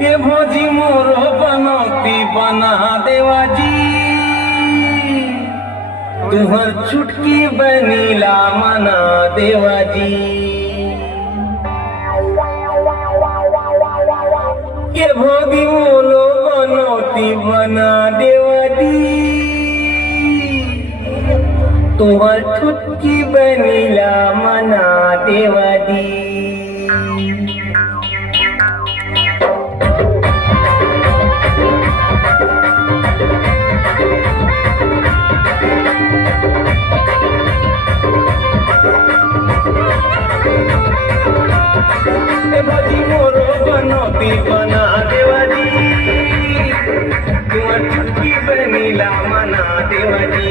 ये भोजी मोरो बनौती बना देवा जी, तुहर चुटकी बनीला मना देवा जी। ये भोजी मोरो बनौती बना देवा जी, तुहर चुटकी बनीला मना देवा जी। भजी मोरो बनौती बना देवा जी, तुम्हार चुटकी बनीला मना देवा जी।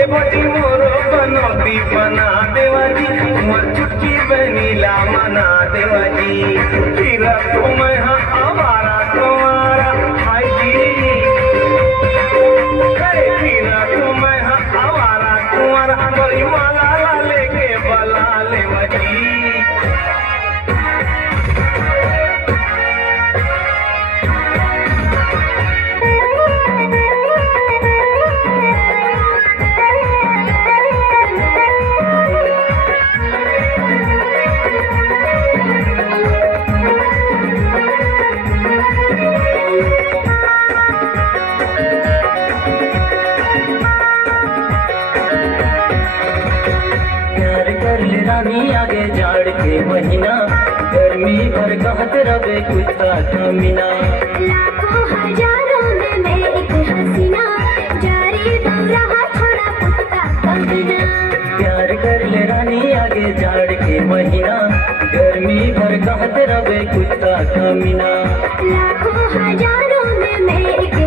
ए भजी मोरो बनौती बना देवा जी, तुम्हार चुटकी बनीला मना देवा जी। फिर तुम्हें आवारा तुम्हारा भाई जी, फिर तुम्हें आवारा तुम्हारा बड़ी माला लेके बला लेवा जी। रानी आगे जाड़ के महीना, गर्मी भर कहत रवे कुत्ता कमीना। लाखों हजारों में एक हसीना, जारी दम रहा छोड़ा कुत्ता कमीना। प्यार कर ले रानी आगे जाड़ के महीना, गर्मी भर कहत रवे कुत्ता कमीना। लाखों हजारों में एक